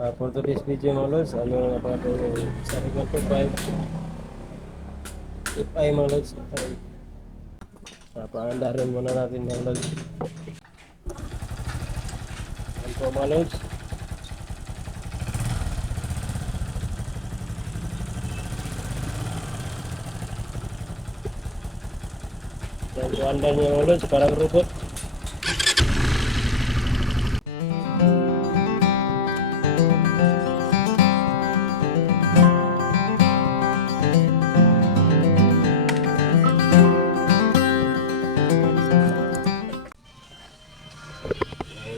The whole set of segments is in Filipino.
For today's video mga lods, ano nga pa ito yung XRM125 FI mga lods. Papaanda rin muna natin mga lods. Yan po mga lods. Yan po anda niya mga lods, parang robot.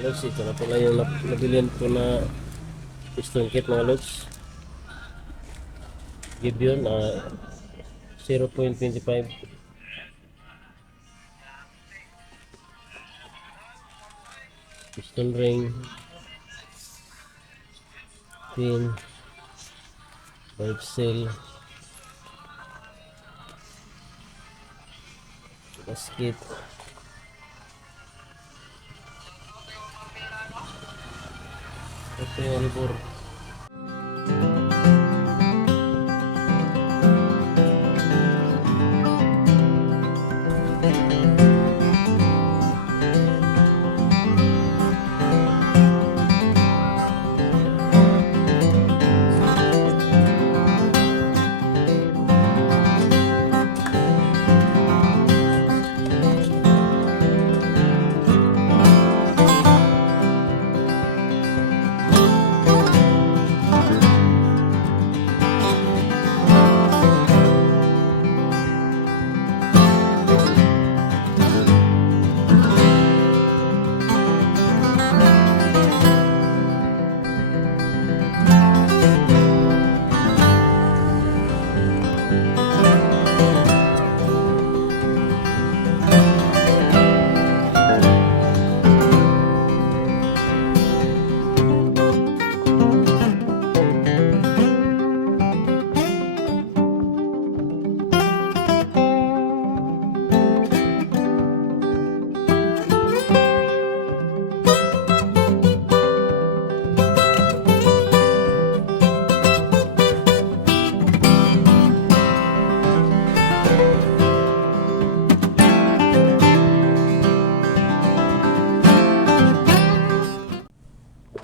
Lods, ito na pala yung nabilihan ko na piston kit mga lods. Give yun 0.25 piston ring, pin, valve seal, gasket, ito yung ribor.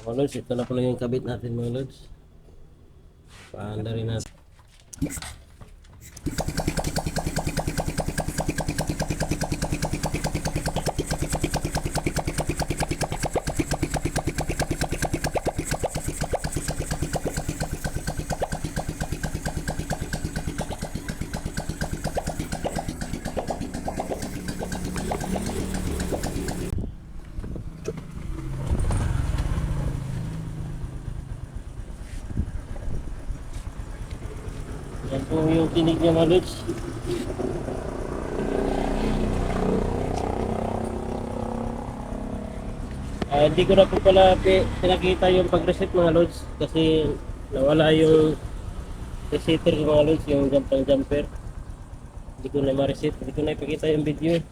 Mga lods, ito na pala yung kabit natin mga lods. Paanda rin natin. Yan po yung tinig niya mga lods. Hindi ko na po pala pinakita yung pag-reset mga lods kasi nawala yung resetter ko mga lods, yung jumper. Hindi ko na ma-reset, hindi ko na ipakita yung video.